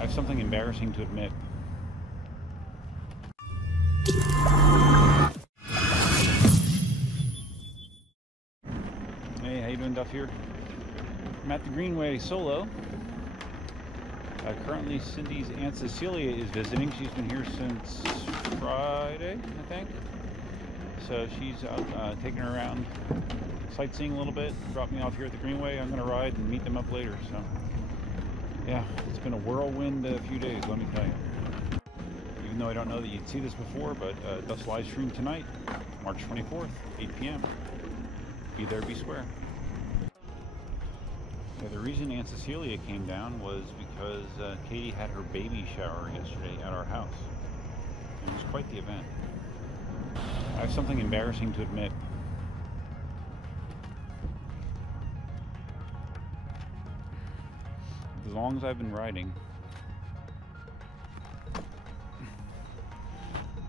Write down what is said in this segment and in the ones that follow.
I have something embarrassing to admit. Hey, how you doing, Duff here? I'm at the Greenway solo. Currently, Cindy's Aunt Cecilia is visiting. She's been here since Friday, I think. So she's out taking her around sightseeing a little bit. Dropped me off here at the Greenway. I'm going to ride and meet them up later. So, yeah, it's been a whirlwind few days, let me tell you. Even though I don't know that you'd see this before, but Duff's live stream tonight, March 24th, 8 p.m. Be there, be square. Yeah, the reason Aunt Cecilia came down was because Katie had her baby shower yesterday at our house. It was quite the event. I have something embarrassing to admit. As long as I've been riding,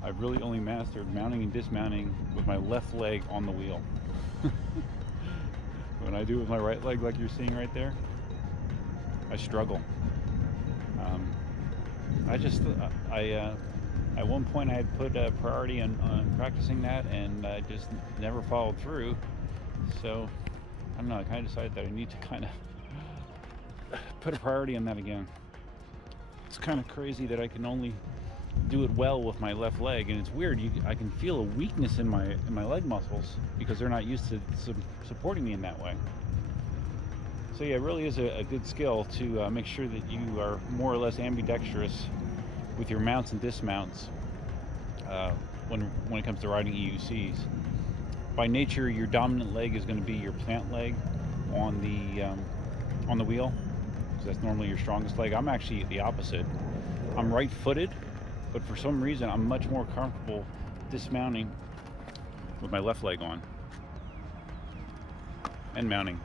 I've really only mastered mounting and dismounting with my left leg on the wheel. When I do it with my right leg, like you're seeing right there, I struggle. At one point I had put a priority on practicing that, and I just never followed through. So, I don't know, I kind of decided that I need to kind of put a priority on that again. It's kind of crazy that I can only do it well with my left leg, and it's weird. I can feel a weakness in my leg muscles because they're not used to supporting me in that way. So yeah, it really is a good skill to make sure that you are more or less ambidextrous with your mounts and dismounts when it comes to riding EUCs. By nature, your dominant leg is going to be your plant leg on the wheel, because that's normally your strongest leg. I'm actually the opposite. I'm right-footed, but for some reason I'm much more comfortable dismounting with my left leg on and mounting.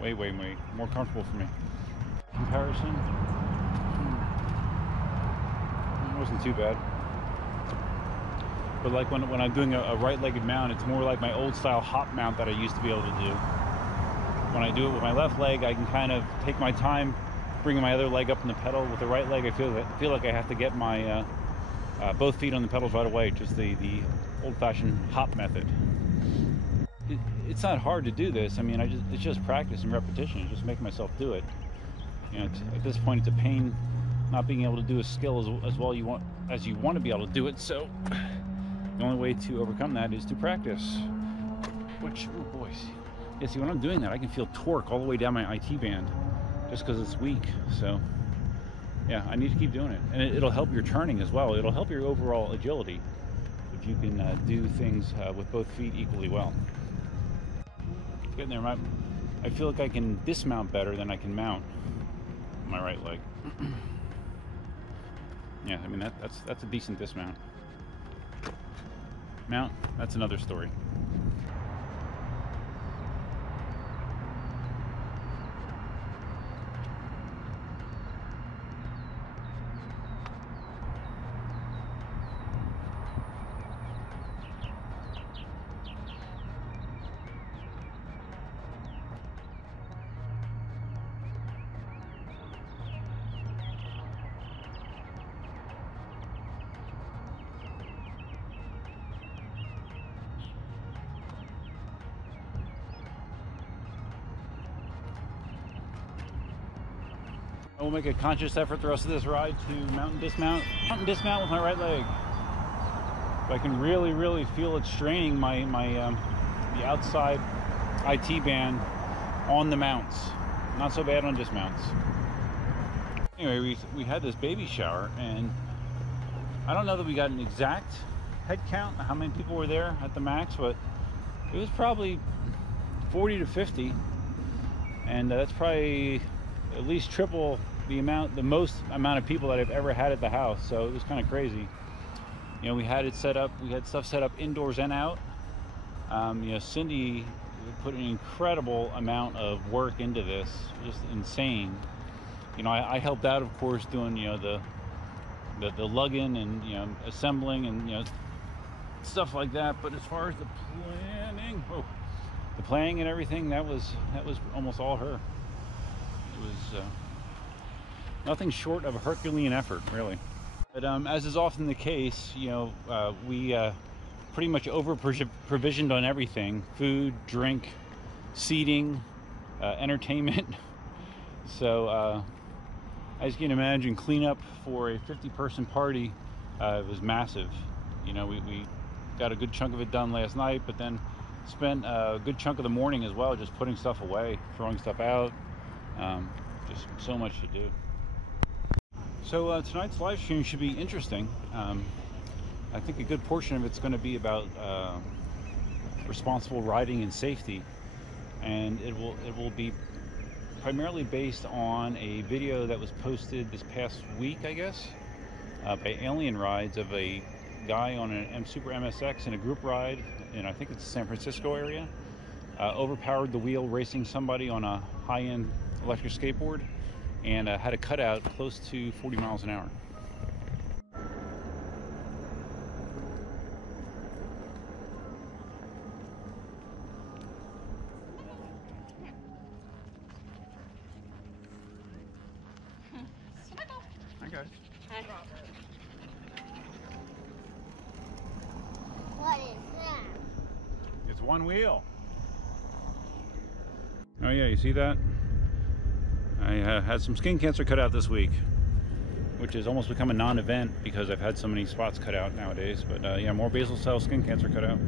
Way more comfortable for me. Comparison, it wasn't too bad. But like when I'm doing a right-legged mount, it's more like my old style hop mount that I used to be able to do. When I do it with my left leg, I can kind of take my time bringing my other leg up in the pedal. With the right leg, I feel like I have to get my both feet on the pedals right away, just the old-fashioned hop method. It's not hard to do this. I mean, it's just practice and repetition. It's just making myself do it. You know, at this point, it's a pain not being able to do a skill as well as you want to be able to do it. So the only way to overcome that is to practice. Which, oh boy, yeah. See, when I'm doing that, I can feel torque all the way down my IT band, just because it's weak. So yeah, I need to keep doing it, and it'll help your turning as well. It'll help your overall agility if you can do things with both feet equally well. Getting there, I feel like I can dismount better than I can mount my right leg. Yeah, I mean that's a decent dismount. Mount, that's another story. I will make a conscious effort the rest of this ride to mount and dismount with my right leg. But I can really feel it straining the outside IT band on the mounts. Not so bad on dismounts. Anyway, we had this baby shower, and I don't know that we got an exact head count, how many people were there at the max, but it was probably 40 to 50, and that's probably at least triple the most amount of people that I've ever had at the house. So it was kind of crazy. You know, we had stuff set up indoors and out. You know, Cindy put an incredible amount of work into this, just insane. You know, I helped out, of course, doing, you know, the lug-in and, you know, assembling and, you know, stuff like that. But as far as the planning and everything, that was almost all her. It nothing short of a Herculean effort, really. But as is often the case, you know, we pretty much over-provisioned on everything: food, drink, seating, entertainment. So as you can imagine, cleanup for a 50-person party was massive. You know, we got a good chunk of it done last night, but then spent a good chunk of the morning as well just putting stuff away, throwing stuff out. Just so much to do. So tonight's live stream should be interesting. I think a good portion of it's going to be about responsible riding and safety, and it will be primarily based on a video that was posted this past week, I guess, by Alien Rides, of a guy on an Super MSX in a group ride in, I think it's the San Francisco area, overpowered the wheel racing somebody on a high-end electric skateboard, and had a cutout close to 40 miles an hour. Okay. Hi. What is that? It's one wheel. Oh yeah, you see that? I had some skin cancer cut out this week, which has almost become a non-event because I've had so many spots cut out nowadays. But yeah, more basal cell skin cancer cut out.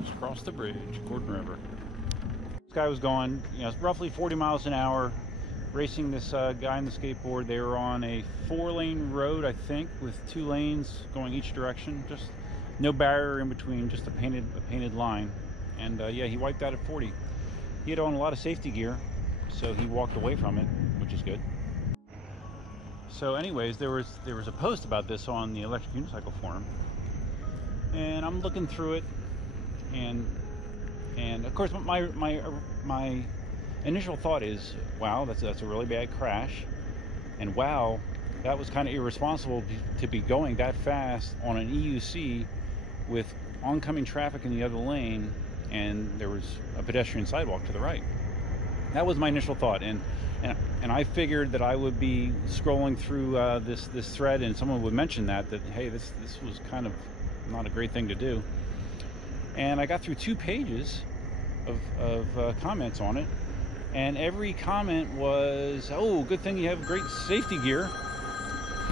Just crossed the bridge, Gordon River. This guy was going, you know, roughly 40 miles an hour, racing this guy on the skateboard. They were on a 4-lane road, I think, with 2 lanes going each direction. Just no barrier in between, just a painted line. And yeah, he wiped out at 40. He had on a lot of safety gear, so he walked away from it, which is good. So anyways, there was a post about this on the electric unicycle forum, and I'm looking through it, and of course my initial thought is, wow, that's a really bad crash, and wow, that was kind of irresponsible to be going that fast on an EUC with oncoming traffic in the other lane, and there was a pedestrian sidewalk to the right. That was my initial thought, and I figured that I would be scrolling through this thread, and someone would mention that hey, this was kind of not a great thing to do. And I got through 2 pages of comments on it, and every comment was, oh, good thing you have great safety gear,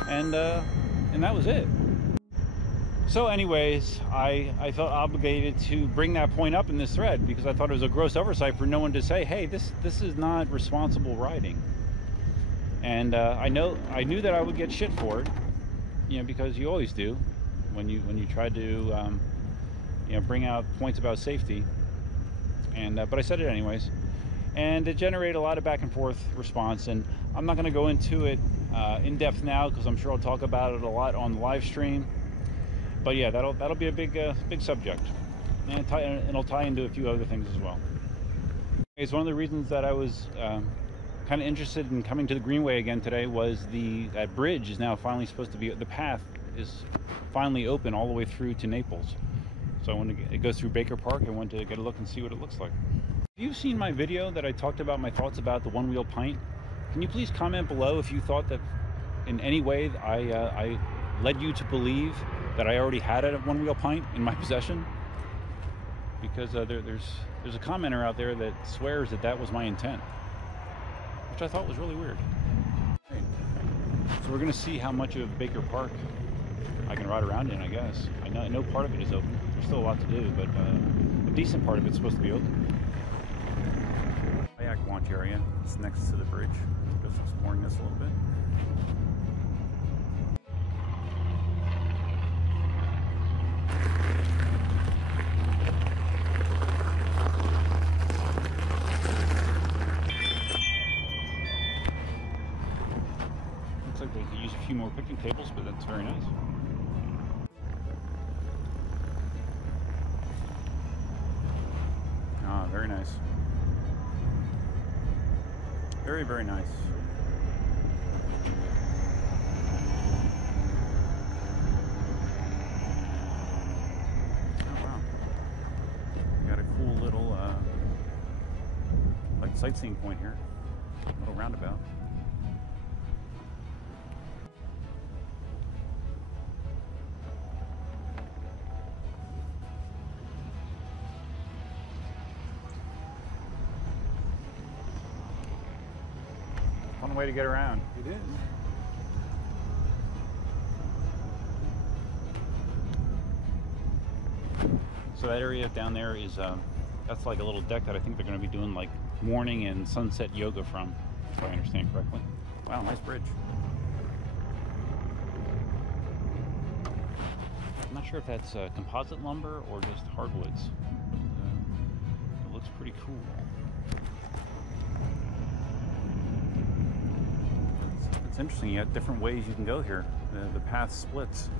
and that was it. So anyways, I felt obligated to bring that point up in this thread, because I thought it was a gross oversight for no one to say, hey, this is not responsible riding. And I knew that I would get shit for it, you know, because you always do when you try to you know, bring out points about safety. And but I said it anyways, and it generated a lot of back and forth response. And I'm not going to go into it in depth now, because I'm sure I'll talk about it a lot on the live stream. But yeah, that'll be a big subject, and it'll tie into a few other things as well. It's one of the reasons that I was kind of interested in coming to the Greenway again today was that bridge is now finally supposed to be, the path is finally open all the way through to Naples. So I wanted to it goes through Baker Park. I wanted to get a look and see what it looks like. If you've seen my video that I talked about my thoughts about the one-wheel pint, can you please comment below if you thought that in any way I led you to believe that I already had a one-wheel pint in my possession? Because there's a commenter out there that swears that was my intent, which I thought was really weird. So we're going to see how much of Baker Park I can ride around in, I guess. I know part of it is open. There's still a lot to do, but a decent part of it's supposed to be open. Kayak launch area. It's next to the bridge. Just exploring this a little bit. Looks like they could use a few more picnic tables, but that's very nice. Ah, very nice. Very, very nice. sightseeing point here. A little roundabout. Fun way to get around. It is. So that area down there is, that's like a little deck that I think they're going to be doing like morning and sunset yoga from, if I understand correctly. Wow, nice bridge. I'm not sure if that's composite lumber or just hardwoods, but it looks pretty cool. It's interesting, you have different ways you can go here. The path splits.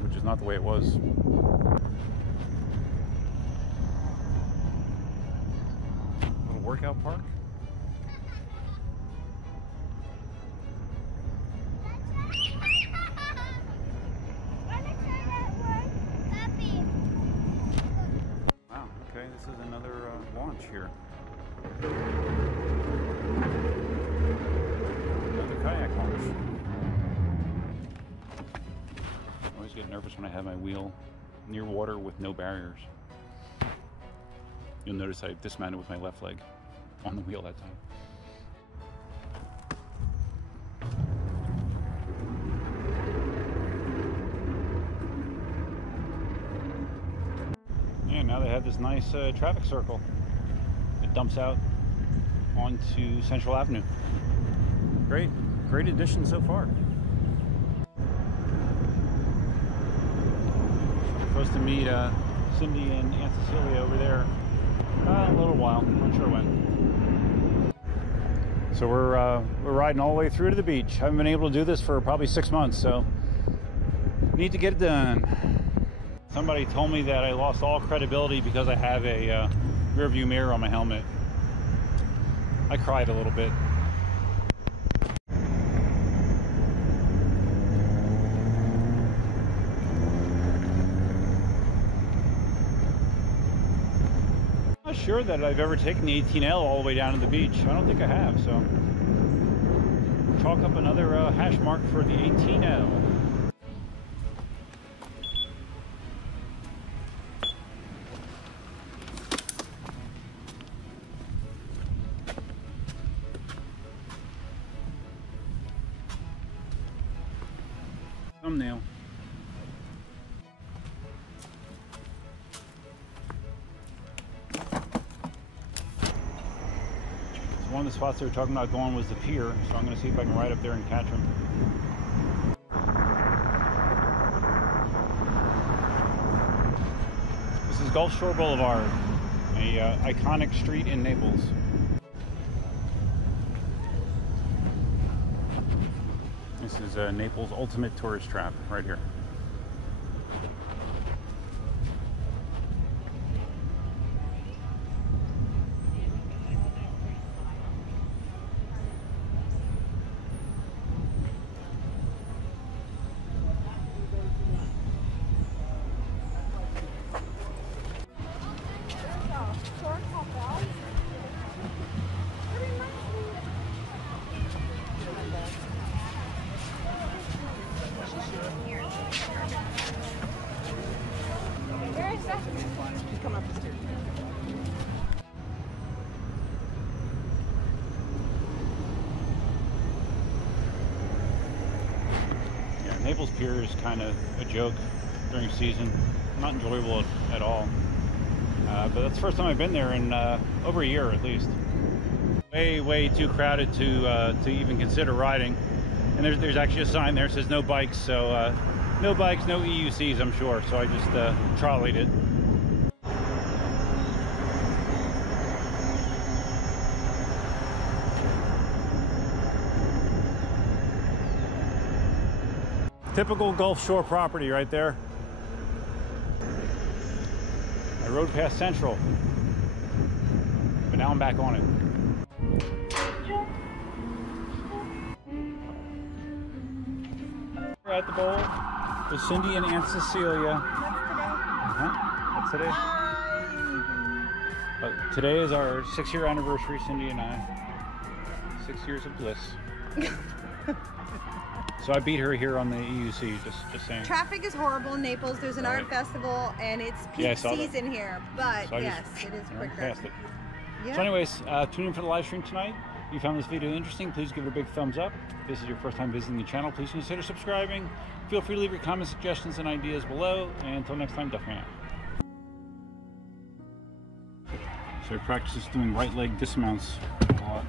Which is not the way it was. Little workout park. Wow, okay, this is another launch here. Another kayak launch. I always get nervous when I have my wheel near water with no barriers. You'll notice I dismounted with my left leg on the wheel that time. Yeah, now they have this nice traffic circle. It dumps out onto Central Avenue. Great addition so far. Supposed to meet Cindy and Aunt Cecilia over there a little while, not sure when. So we're riding all the way through to the beach. Haven't been able to do this for probably 6 months, so need to get it done. Somebody told me that I lost all credibility because I have a rear view mirror on my helmet. I cried a little bit. I'm not sure that I've ever taken the 18L all the way down to the beach. I don't think I have, so chalk up another hash mark for the 18L. Thumbnail. So one of the spots they were talking about going was the pier, so I'm going to see if I can ride up there and catch them. This is Gulf Shore Boulevard, a iconic street in Naples. This is Naples' ultimate tourist trap right here. Come up the stairs. Yeah, Naples Pier is kind of a joke during season. Not enjoyable at all. But that's the first time I've been there in over a year at least. Way too crowded to even consider riding. And there's actually a sign there that says no bikes, so no bikes, no EUCs, I'm sure. So I just trolleyed it. Typical Gulf Shore property right there. I rode past Central, but now I'm back on it. We're at the bowl with Cindy and Aunt Cecilia. That's today. Today is our 6-year anniversary, Cindy and I. 6 years of bliss. So I beat her here on the EUC, just saying. Traffic is horrible in Naples. There's an art festival and it's peak season here. But so yes, it is quicker. Yeah. So anyways, tune in for the live stream tonight. If you found this video interesting, please give it a big thumbs up. If this is your first time visiting the channel, please consider subscribing. Feel free to leave your comments, suggestions, and ideas below. And until next time, definitely out. So I practice doing right leg dismounts a lot.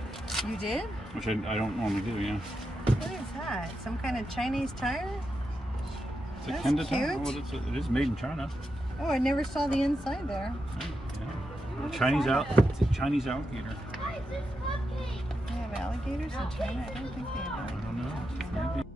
You did? Which I don't normally do, yeah. What is that? Some kind of Chinese tire? It's a Kenda tire. Well, it is made in China. Oh, I never saw the inside there. Yeah. Chinese alligator. They have alligators in China? I don't think they have alligators. I don't know. Maybe.